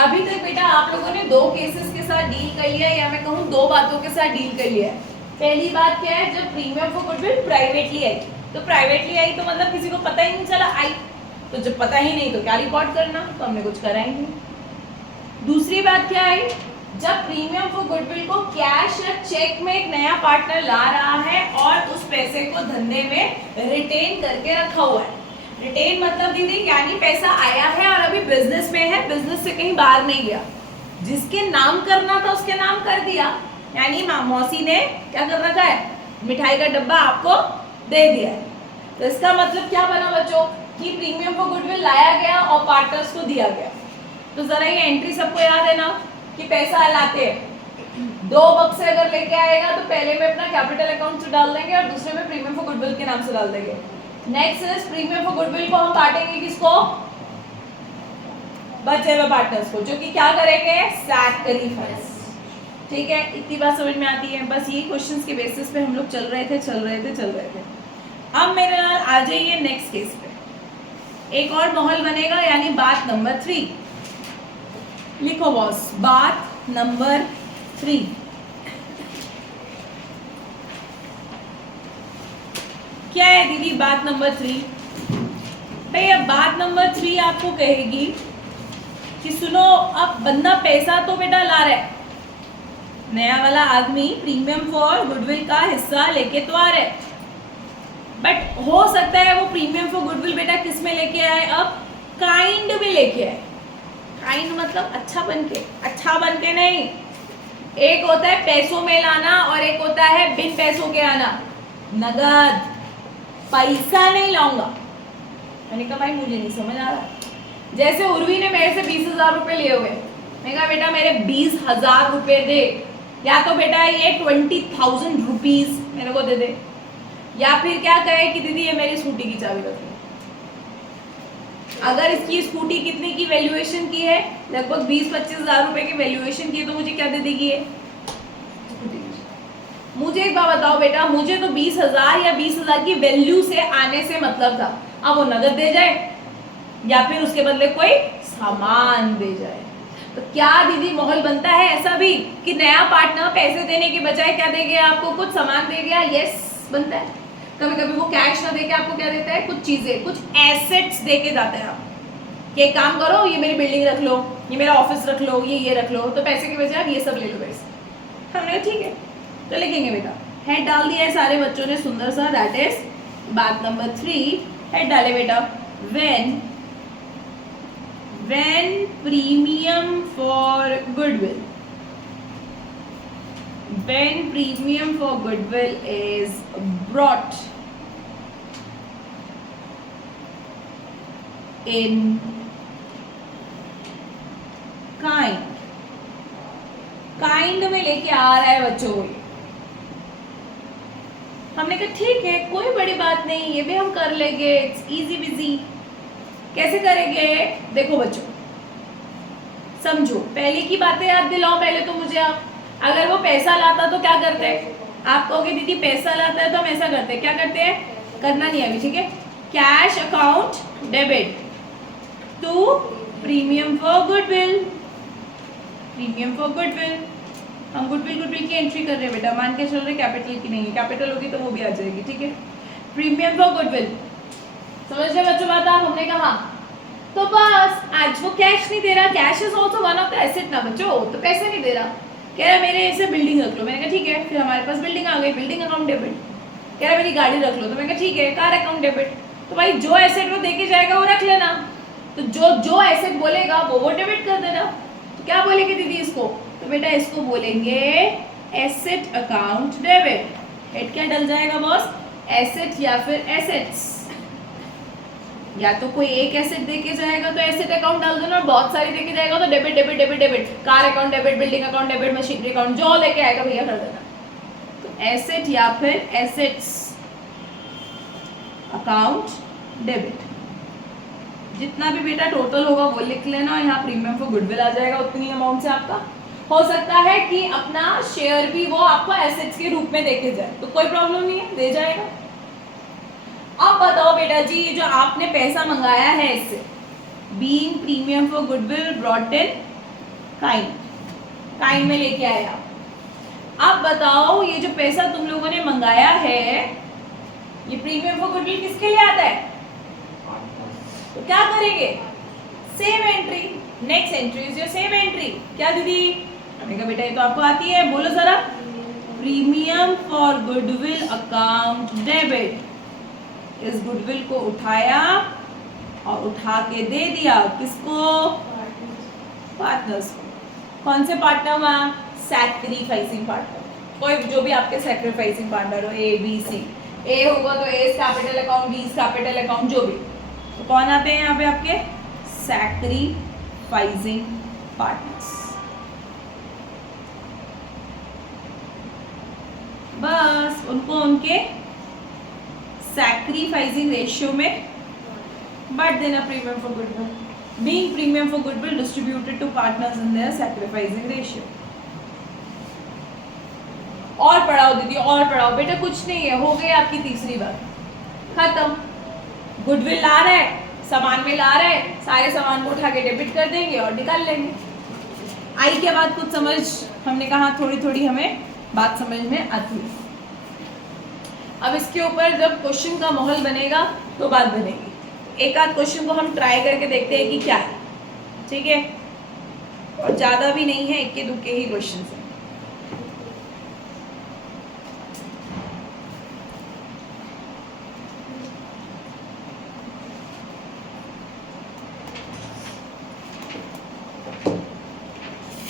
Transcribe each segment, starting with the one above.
अभी तक बेटा आप लोगों ने दो केसेस के साथ डील कर लिया है, या मैं कहूँ दो बातों के साथ डील कर लिया है। पहली बात क्या है, जब प्रीमियम फॉर गुडविल प्राइवेटली आई, तो प्राइवेटली आई तो मतलब किसी को पता ही नहीं चला आई, तो जब पता ही नहीं तो क्या रिकॉर्ड करना, तो हमने कुछ करा ही नहीं। दूसरी बात क्या है, जब प्रीमियम फॉर गुडविल को कैश या चेक में एक नया पार्टनर ला रहा है और उस पैसे को धंधे में रिटेन करके रखा हुआ है। रिटेन मतलब दीदी यानी पैसा आया है और अभी बिजनेस में है, बिजनेस से कहीं बाहर नहीं गया, जिसके नाम करना था उसके नाम कर दिया, यानी मौसी ने क्या कर रखा है, मिठाई का डब्बा आपको दे दिया है। तो इसका मतलब क्या बना बच्चों, कि प्रीमियम फॉर गुडविल लाया गया और पार्टनर्स को दिया गया। तो जरा ये एंट्री सबको याद है ना, कि पैसा लाते हैं 2 बक्से अगर लेके आएगा तो पहले में अपना कैपिटल अकाउंट से डाल देंगे और दूसरे में प्रीमियम फॉर गुडविल के नाम से डाल देंगे। Next is premium for goodwill को हम बांटेंगे किसको, बचे हुए पार्टनर्स को, जो कि क्या करेंगे, सैक करी फंड्स। ठीक है, इतनी बात समझ में आती है। बस ये क्वेश्चंस के बेसिस पे हम लोग चल रहे थे। अब मेरे नाल आ जाइए नेक्स्ट केस पे, एक और माहौल बनेगा, यानी बात नंबर 3 लिखो बॉस, बात नंबर 3। क्या है दीदी बात नंबर 3? भैया बात नंबर 3 आपको कहेगी कि सुनो, अब बंदा पैसा तो बेटा ला रहा है, नया वाला आदमी प्रीमियम फॉर गुडविल का हिस्सा लेके तो आ रहा है, बट हो सकता है वो प्रीमियम फॉर गुडविल बेटा किस में लेके आए, अब काइंड में लेके आए। काइंड मतलब अच्छा बन के नहीं, एक होता है पैसों में लाना और एक होता है बिन पैसों के आना। नगद पैसा नहीं लाऊंगा, मैंने कहा भाई मुझे नहीं समझ आ रहा। जैसे उर्वी ने मेरे से 20,000 रुपए लिए हुए, मैंने कहा बेटा मेरे 20,000 रुपए दे, या तो बेटा ये 20,000 रुपीज मेरे को दे दे, या फिर क्या कहे कि दीदी ये मेरी स्कूटी की चाबी रख लो। अगर इसकी स्कूटी कितने की वैल्यूएशन की है, लगभग 20-25,000 रुपए की वैल्यूएशन की है, तो मुझे क्या दे देगी ये, मुझे एक बात बताओ बेटा, मुझे तो 20,000 या 20,000 की वैल्यू से आने से मतलब था, अब वो नगद दे जाए या फिर उसके बदले कोई सामान दे जाए। तो क्या दीदी माहौल बनता है ऐसा भी कि नया पार्टनर पैसे देने के बजाय क्या दे गया आपको, कुछ सामान दे गया? यस बनता है। कभी कभी वो कैश ना देके आपको क्या देता है, कुछ चीजें, कुछ एसेट्स दे के जाता है आप कि एक काम करो, ये मेरी बिल्डिंग रख लो, ये मेरा ऑफिस रख लो, ये रख लो, तो पैसे के बजाय आप ये सब ले लो पैसे। हमने कहा ठीक है, तो लिखेंगे बेटा, हेड डाल दिया है सारे बच्चों ने सुंदर सा, दैट इज बात नंबर 3। हेड डाले बेटा, when premium for goodwill, when premium for goodwill is brought in kind में लेके आ रहा है बच्चों को, हमने कहा ठीक है कोई बड़ी बात नहीं, ये भी हम कर लेंगे, इट्स इजी बिजी। कैसे करेंगे, देखो बच्चों समझो, पहले की बातें याद दिलाओ पहले तो मुझे आप। अगर वो पैसा लाता तो क्या करते हैं, आप कहोगे दीदी पैसा लाता है तो हम ऐसा करते हैं, क्या करते हैं, करना नहीं अभी, ठीक है, cash account debit to premium for goodwill. Premium for goodwill, हम गुडविल की एंट्री कर रहे हैं बेटा, मान के चल रहे कैपिटल की नहीं है, कैपिटल होगी तो वो भी आ जाएगी, ठीक है। प्रीमियम फॉर गुडविल, समझ रहे बच्चों बात आप? हमने कहा तो बस आज वो कैश नहीं दे रहा, cash is also one of the asset ना बच्चों, तो पैसे नहीं दे रहा, कह रहा मेरे ऐसे बिल्डिंग रख लो, मैंने कहा ठीक है, फिर हमारे पास बिल्डिंग आ गई, बिल्डिंग अकाउंट डेबिट। कह रहा मेरी गाड़ी रख लो, तो मैंने कहा ठीक है, कार अकाउंट डेबिट। तो भाई जो एसेट वो देके जाएगा वो रख लेना, तो जो एसेट बोलेगा वो डेबिट कर देना। तो क्या बोलेंगे दीदी इसको, तो बेटा इसको बोलेंगे एसेट अकाउंट डेबिट। हेड क्या डल जाएगा बॉस, एसेट या फिर एसेट्स, या तो कोई एक एसेट देके जाएगा तो एसेट अकाउंट डाल देना, और बहुत सारी देके जाएगा तो debit debit debit debit, car account debit, building account debit, machinery account, जो लेके आएगा भैया कर देना। तो एसेट या फिर एसेट्स अकाउंट डेबिट, जितना भी बेटा टोटल होगा वो लिख लेना, यहाँ प्रीमियम फॉर गुडविल आ जाएगा उतनी अमाउंट से आपका। हो सकता है कि अपना शेयर भी वो आपको एसेट्स के रूप में देके जाए, तो कोई प्रॉब्लम नहीं है, दे जाएगा। अब बताओ बेटा जी, जो आपने पैसा मंगाया है इससे, being premium for goodwill brought in kind में लेके आए आप। अब बताओ ये जो पैसा तुम लोगों ने मंगाया है, ये प्रीमियम फॉर गुडविल किसके लिए आता है? तो क्या करेंगे? Same entry, next entry is your same entry. क्या दीदी? हमने कहा बेटा ये तो आपको आती है, बोलो जरा। Premium for goodwill account debit. इस गुडविल को उठाया और उठा के दे दिया किसको? पार्टनर्स को। कौन से पार्टनर हुआ? Sacrificing partner. कोई जो भी आपके सैक्रिफाइसिंग पार्टनर हो, ए बी सी। ए होगा तो A capital account, B capital account, जो भी। तो कौन आते हैं यहाँ पे आपके? Sacrificing partners. बस उनको उनके सैक्रिफाइसिंग रेशियो में बांट देना। Premium for goodwill being premium for goodwill distributed to partners in their sacrificing ratio। और पढ़ाओ दीदी, और पढ़ाओ बेटा। कुछ नहीं है, हो गई आपकी तीसरी बार, खत्म। गुडविल ला रहा है, सामान में ला रहा है, सारे सामान को उठा के डेबिट कर देंगे और निकाल लेंगे। आई के बाद कुछ समझ, हमने कहा थोड़ी थोड़ी हमें बात समझ में आती है। अब इसके ऊपर जब क्वेश्चन का माहौल बनेगा तो बात बनेगी। एक आध क्वेश्चन को हम ट्राई करके देखते हैं कि क्या है, ठीक है? और ज़्यादा भी नहीं है, इक्के दुक्के ही क्वेश्चन है।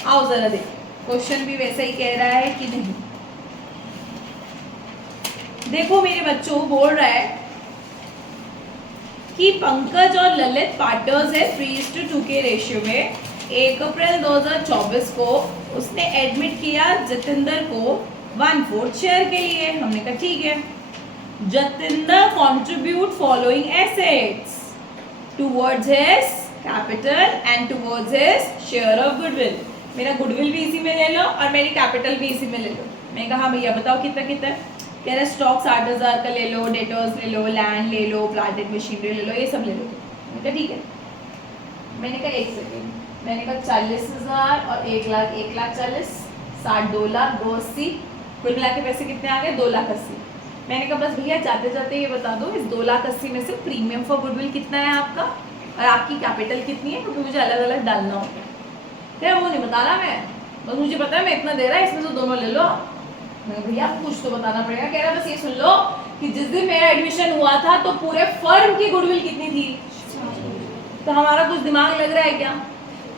आओ जरा देखो, क्वेश्चन भी वैसा ही कह रहा है कि नहीं। देखो मेरे बच्चों, बोल रहा है कि पंकज और ललित पार्टनर्स है 3:2 के रेशियो में। 1 अप्रैल 2024 को उसने एडमिट किया जतिंदर को 1/4 शेयर के लिए। हमने कहा ठीक है। Jatinder contribute following assets towards his capital and towards his share of goodwill. मेरा गुडविल भी इसी में ले लो और मेरी कैपिटल भी इसी में ले लो। मैंने कहा भैया बताओ कितना कितना। कह रहे स्टॉक 60,000 का ले लो, डेटर्स ले लो, लैंड ले लो, प्लांट एंड मशीनरी ले लो, ये सब ले लो। मैंने कहा ठीक है। मैंने कहा एक सेकेंड, मैंने कहा 40,000 और 1 लाख, 1,40,000, 60, 2 लाख, 280, कुल मिला के पैसे कितने आ गए? 2,80,000। मैंने कहा बस भैया जाते जाते ये बता दो, इस 2,80,000 में से प्रीमियम फॉर गुडविल कितना है आपका और आपकी कैपिटल कितनी है, क्योंकि मुझे अलग अलग डालना होता है। क्या वो नहीं बताना मैं, बस मुझे पता है मैं इतना दे रहा है, इसमें से दोनों ले लो। भैया कुछ तो बताना पड़ेगा। कह रहा बस ये सुन लो कि जिस दिन मेरा एडमिशन हुआ था तो पूरे फर्म की गुडविल कितनी थी? तो हमारा कुछ दिमाग लग रहा है क्या?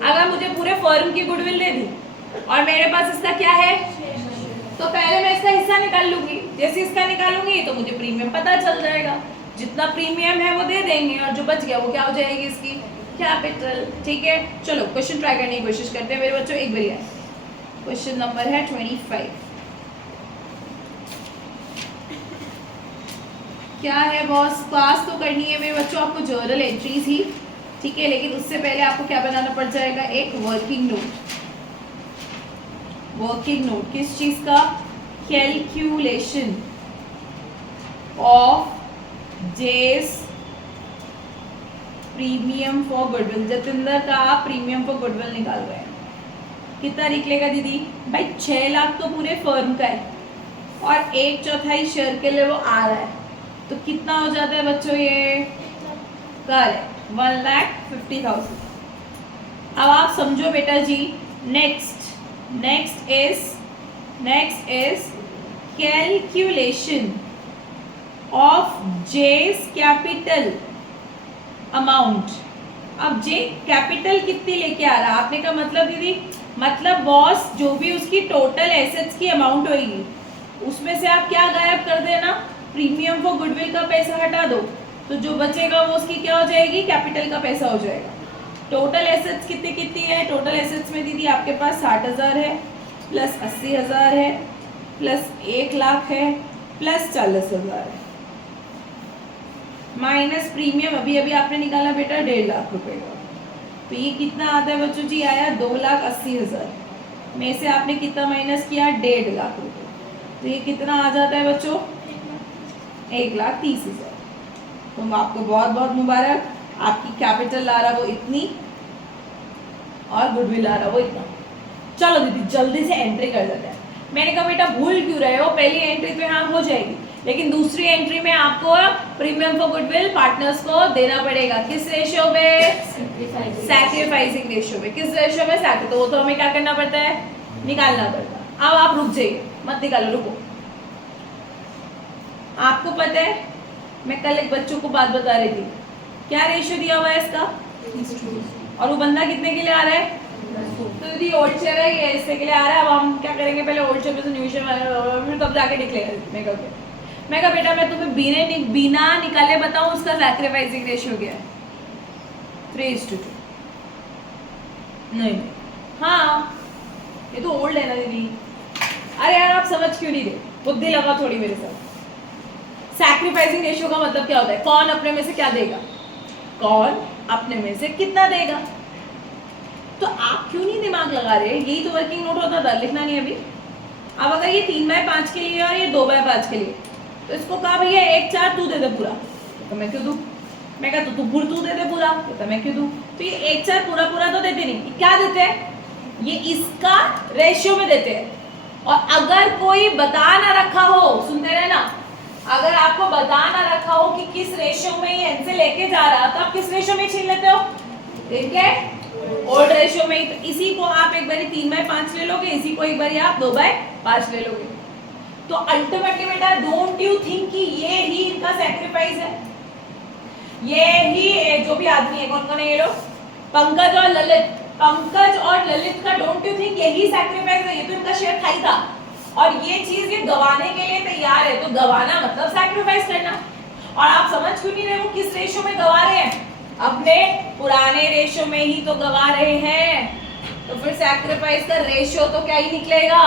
अगर मुझे पूरे फर्म की गुडविल दे दी और मेरे पास इसका क्या है, तो पहले मैं इसका हिस्सा निकाल लूंगी। जैसे इसका निकालूंगी तो मुझे प्रीमियम पता चल जाएगा। जितना प्रीमियम है वो दे देंगे और जो बच गया वो क्या हो जाएगी? इसकी कैपिटल। ठीक है, चलो क्वेश्चन ट्राई करने की कोशिश करते हैं मेरे बच्चों। एक बार क्वेश्चन नंबर है 25। क्या है बॉस? क्लास तो करनी है मेरे बच्चों आपको, जर्नल एंट्रीज ही, ठीक है, लेकिन उससे पहले आपको क्या बनाना पड़ जाएगा? एक वर्किंग नोट। वर्किंग नोट किस चीज का? कैलकुलेशन ऑफ जेस प्रीमियम फॉर गुडविल। जतिंदर का आप प्रीमियम फॉर गुडविल निकाल रहे हैं, कितना निकलेगा दीदी? भाई 6 लाख तो पूरे फर्म का है और 1/4 शेयर के लिए वो आ रहा है, तो कितना हो जाता है बच्चों? ये करेक्ट 1,50,000। अब आप समझो बेटा जी, नेक्स्ट इज कैलकुलेशन ऑफ जेस कैपिटल अमाउंट। अब जे कैपिटल कितनी लेके आ रहा है? आपने कहा मतलब दीदी, मतलब बॉस जो भी उसकी टोटल एसेट्स की अमाउंट होगी उसमें से आप क्या गायब कर देना? प्रीमियम फॉर गुडविल का पैसा हटा दो, तो जो बचेगा वो उसकी क्या हो जाएगी? कैपिटल का पैसा हो जाएगा। टोटल एसेट्स कितनी है? टोटल एसेट्स में दीदी आपके पास 60,000 है, प्लस 80,000 है, प्लस 1 लाख है, प्लस 40,000 है, माइनस प्रीमियम अभी अभी आपने निकाला बेटा 1.5 लाख रुपए का। तो ये कितना आता है बच्चों जी? आया 2,80,000 में से आपने कितना माइनस किया? 1.5 लाख रुपए। तो ये कितना आ जाता है बच्चों? 1,30,000। तो आपको बहुत बहुत मुबारक, आपकी कैपिटल ला रहा वो इतनी और गुडविल ला रहा वो इतना। चलो दीदी जल्दी से एंट्री कर देते हैं। मैंने कहा बेटा भूल क्यों रहे हो, पहली एंट्री तो यहाँ हो जाएगी, लेकिन दूसरी एंट्री में आपको प्रीमियम फॉर गुडविल पार्टनर्स को देना पड़ेगा। किस रेशियो में? सैक्रिफाइसिंग रेशियो में। किस रेशियो में? तो वो तो हमें क्या करना पड़ता है, निकालना पड़ता है। अब आप रुक जाइए, मत निकालो, रुको। आपको पता है मैं कल एक बच्चों को बात बता रही थी, क्या रेशियो दिया हुआ है इसका, और वो बंदा कितने के लिए आ रहा है? तो यदि ओल्ड शेयर है ये इससे के लिए आ रहा है। अब हम क्या करेंगे, पहले ओल्ड शेयर में से न्यू शेयर फिर तब जाके डिक्लेयर। मैं कहा बेटा मैं तुम्हें बिना निकाले बताऊं उसका सैक्रिफाइसिंग रेशियो क्या है? 3:2। नहीं, हाँ ये तो ओल्ड है ना दीदी। अरे यार आप समझ क्यों नहीं रहे, बुद्धि लगा थोड़ी मेरे साथ। सैक्रिफाइसिंग रेशियो का मतलब क्या होता है? कौन अपने में से क्या देगा, कौन अपने में से कितना देगा। तो आप क्यों नहीं दिमाग लगा रहे? यही तो वर्किंग नोट होता था, लिखना नहीं अभी। अब अगर ये 3/5 के लिए और ये 2/5 के लिए, तो इसको कहा भैया 1/4 तू दे दे पूरा, तो मैं क्यों दूं? मैं कहा तो तू दे दे पूरा, तो मैं क्यों दूं? तो ये 1/4 पूरा तो देते नहीं, क्या देते हैं? ये इसका रेशियो में देते हैं। और अगर कोई बता ना रखा हो, सुनते रहे ना, अगर आपको बता ना रखा हो कि किस रेशियो में ये इनसे लेके जा रहा, तो आप किस रेशियो में छीन लेते हो? ठीक है, ओल्ड रेशियो में ही। तो इसी को आप एक बारी 3/5 ले लोगे, इसी को एक बारी आप 2/5 ले लोगे। तो अल्टीमेटली बेटा डोंट यू थिंक कि ये ही इनका सैक्रिफाइस है? ये ही जो भी आदमी है, कौन कौन है ये लोग? पंकज और ललित। पंकज और ललित का डोंट यू थिंक यही सैक्रिफाइस है? ये तो इनका शेयर था ही था, और ये चीज ये गवाने के लिए तैयार है। तो गवाना मतलब सैक्रिफाइस करना। और आप समझ क्यों नहीं रहे वो किस रेशियो में गवा रहे हैं? अपने पुराने रेशियो में ही तो गवा रहे हैं। तो फिर सैक्रिफाइस का रेशियो तो क्या ही निकलेगा,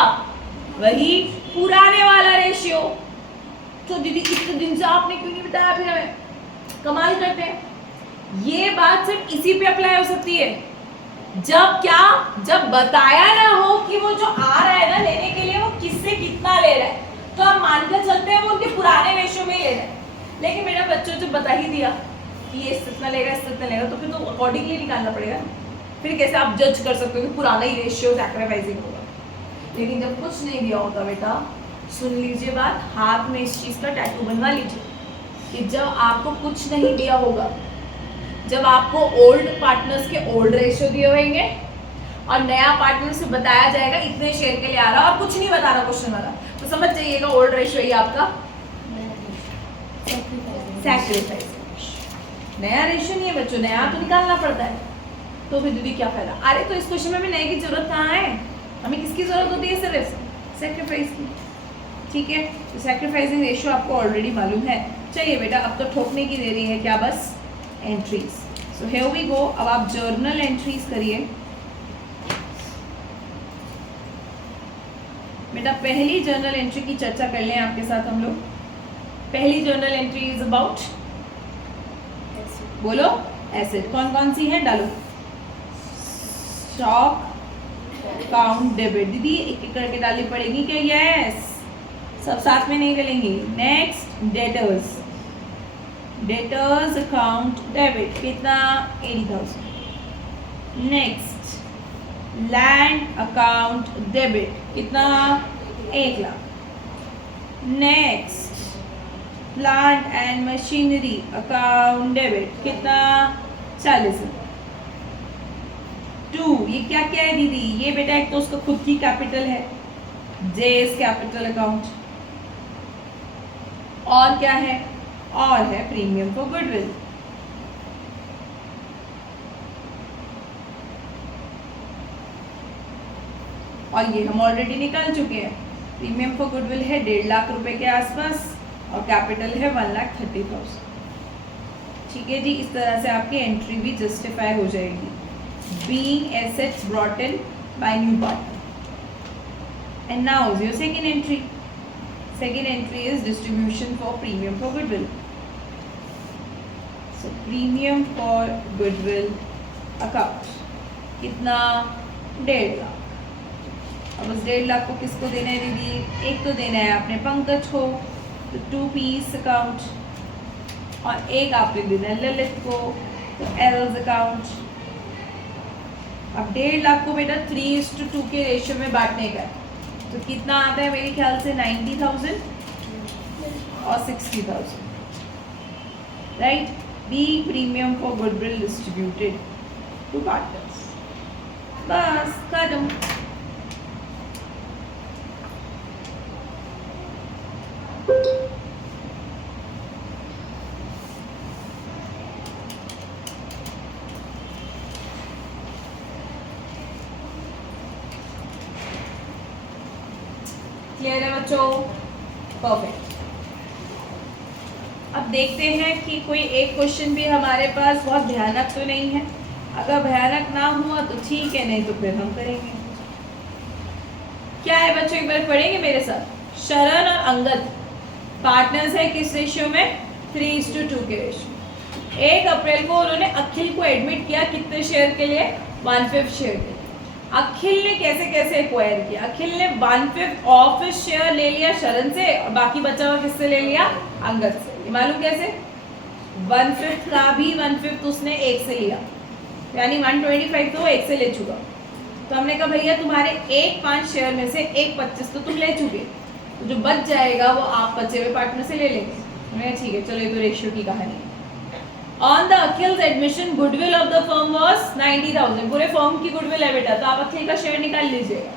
वही पुराने वाला रेशियो। तो दीदी इतने दिन से आपने क्यों नहीं बताया? फिर हमें कमाल करते हैं। ये बात सिर्फ इसी पे अप्लाई हो सकती है जब बताया ना हो कि वो जो आ रहा है ना लेने के लिए वो किससे कितना ले रहा है, तो आप मानकर चलते हैं वो उनके पुराने रेशियो में ले रहा है। लेकिन मेरा बच्चों जब बता ही दिया कि ये इतना लेगा इतना लेगा, तो फिर तो अकॉर्डिंगली निकालना पड़ेगा। फिर कैसे आप जज कर सकते हो कि पुराना ही रेशियो सैक्रिफाइसिंग होगा? लेकिन जब कुछ नहीं दिया होता बेटा, सुन लीजिए बात, हाथ में इस चीज़ का टैटू बनवा लीजिए कि जब आपको कुछ नहीं दिया होगा, जब आपको ओल्ड पार्टनर्स के ओल्ड रेशियो दिए होंगे और नया पार्टनर से बताया जाएगा इतने शेयर के लिए आ रहा और कुछ नहीं बता रहा क्वेश्चन वाला, तो समझ जाइएगा ओल्ड रेशियो ही आपका सैक्रिफाइस। नया रेशियो नहीं है बच्चों, नया तो निकालना पड़ता है। तो फिर दीदी क्या फायदा? अरे तो इस क्वेश्चन में भी नए की जरूरत कहाँ है? हमें किसकी जरूरत होती है? सिर्फ सैक्रिफाइस की। ठीक है, तो सैक्रिफाइसिंग रेशियो आपको ऑलरेडी मालूम है। चलिए बेटा अब तो ठोकने की देरी है, क्या बस entries. So here we go. अब आप जर्नल एंट्रीज करिए बेटा। पहली जर्नल एंट्री की चर्चा कर लें आपके साथ हम लोग। पहली जर्नल एंट्री इज अबाउट, बोलो एसेट। कौन कौन सी है? डालो। Stock, account, debit. दीदी एक एक करके डालनी पड़ेगी क्या? यस, सब साथ में नहीं डलेंगी। Next debtors, debtors account debit कितना? 80,000। नेक्स्ट लैंड अकाउंट डेबिट कितना? 1 lakh. Next plant and machinery account debit कितना? 40,000। 2 ये क्या क्या है दीदी? ये बेटा एक तो उसका खुद की कैपिटल है, जेएस कैपिटल अकाउंट, और क्या है? और है प्रीमियम फॉर गुडविल। और ये हम ऑलरेडी निकाल चुके हैं। प्रीमियम फॉर गुडविल है 1.5 लाख रुपए के आसपास और कैपिटल है 1,30,000। ठीक है जी, इस तरह से आपकी एंट्री भी जस्टिफाई हो जाएगी। Being assets brought in by new partner. And now is your second entry. Second entry is distribution for premium for goodwill. So premium for goodwill account कितना? 1.5 लाख। अब उस 1.5 लाख को किसको देना है दीदी? एक तो देना है आपने पंकज को, तो 2 पीस अकाउंट, और एक आपने देना है ललित को, तो एल्स अकाउंट। अब 1.5 लाख को बेटा 3:2 के रेशियो में बांटने का है, तो कितना आता है मेरे ख्याल से 90,000 और 60,000, right. B premium for goodwill distributed to partners, बस खत्म। क्लियर है बच्चों? परफेक्ट। अब देखते हैं कि कोई एक क्वेश्चन भी हमारे पास बहुत भयानक तो नहीं है। अगर भयानक ना हुआ तो ठीक है, नहीं तो फिर हम करेंगे। क्या है बच्चों, एक बार पढ़ेंगे मेरे साथ। शरण और अंगद पार्टनर्स है किस रेशियो में? 3:2 के रेशियो। 1 अप्रैल को उन्होंने अखिल को एडमिट किया कितने शेयर के लिए? 1/5 शेयर के लिए। अखिल ने कैसे कैसे एक्वायर किया? अखिल ने 1/5 ऑफ शेयर ले लिया शरण से और बाकी बचा हुआ किससे ले लिया? अंगद से। ये मालूम कैसे? 1/5 का भी 1/5 उसने 1 से लिया, यानी 125 तो वो 1 से ले चुका। तो हमने कहा भैया तुम्हारे 1/5 शेयर में से 1/25 तो तुम ले चुके, तो जो बच जाएगा वो आप बचे हुए पार्टनर से ले लेंगे। मैं ठीक है, चलो ये तो रेशियो की कहानी है। On the Akhil's admission goodwill of the firm was 90,000, पूरे फर्म की गुडविल है बेटा, तो आप अखिल का शेयर निकाल लीजिएगा।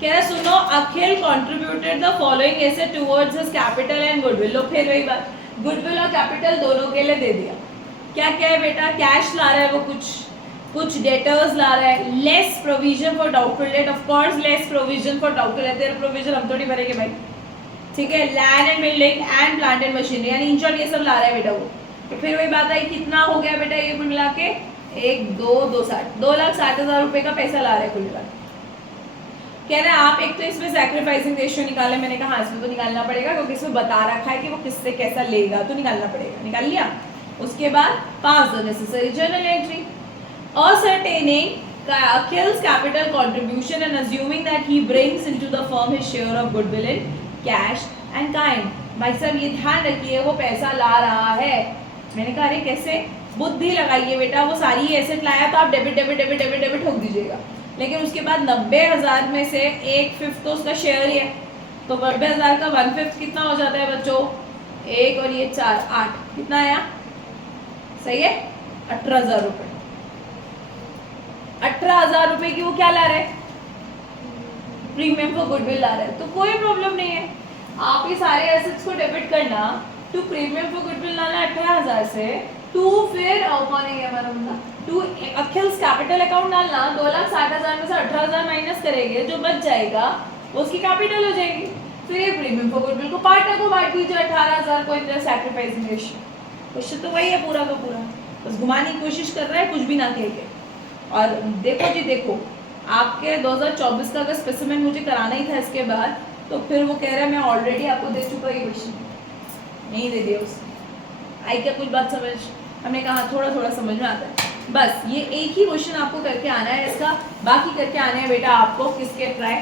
कह रहा सुनो, Akhil contributed the following asset towards his capital and goodwill. लो फिर वही बात, गुडविल और कैपिटल दोनों के लिए दे दिया। क्या क्या है बेटा? कैश ला रहा है वो, कुछ डेटर्स ला रहा है, less provision for doubtful debt, of course less provision for doubtful debt, तेरा प्रोविजन हम तो नहीं भरेंगे भाई, ठीक है। Land and building and plant and machinery, यानी इन शॉर्ट ये सब ला रहा है बेटा वो। तो फिर वही बात आई, कितना हो गया बेटा ये कुल मिला के? 2,60,000 रुपए का पैसा ला रहा है कुल मिला। कह रहे हैं आप एक तो इसमें सैक्रिफाइसिंग रेशियो निकाले। मैंने कहा इसमें तो निकालना पड़ेगा क्योंकि इसमें बता रखा है कि वो किससे कैसा लेगा, तो निकालना पड़ेगा। निकाल लिया। उसके बाद pass the necessary journal entry, ascertaining Akhil's capital contribution and assuming that he brings into the firm his share of goodwill in cash and kind। भाई साहब ये ध्यान रखिए वो पैसा ला रहा है। मैंने कहा अरे कैसे? बुद्धि लगाइए बेटा, वो सारी एसेट लाया तो आप debit debit debit debit debit ठोक दीजिएगा, लेकिन उसके बाद 90,000 में से 1/5 तो उसका शेयर ही है, तो 90,000 का 1/5 कितना हो जाता है बच्चों? 1 और ये 4 8, कितना आया? सही है, 18,000 रुपए। 18,000 रुपए की वो क्या ला रहे हैं? प्रीमियम फॉर गुडविल ला रहे हैं, तो कोई प्रॉब्लम नहीं है। आप ये सारे एसेट्स को डेबिट करना, टू प्रीमियम फॉर गुडविल लाना 18,000 से, टू फिर कौन है हमारा बंदा, टू अखिल्स कैपिटल अकाउंट डालना, 2,60,000 में से 18,000 माइनस करेंगे, जो बच जाएगा वो उसकी कैपिटल हो जाएगी। फिर ये प्रीमियम फॉर गुडविल को पार्टनर को बांट दीजिए 18,000 को इन सैक्रिफाइसिंग रेशियो। क्वेश्चन तो वही है पूरा का पूरा, बस घुमाने की कोशिश कर रहा है, कुछ भी ना कह के। और देखो जी देखो, आपके 2024 का अगर स्पेसिमेन मुझे कराना ही था इसके बाद, तो फिर वो कह रहा है मैं ऑलरेडी आपको दे चुका ये क्वेश्चन, नहीं दे दिया उसने। आई क्या कुछ बात समझ? हमने कहा थोड़ा थोड़ा समझ में आता है। बस ये एक ही क्वेश्चन आपको करके आना है इसका, बाकी करके आने हैं बेटा आपको किसके ट्राई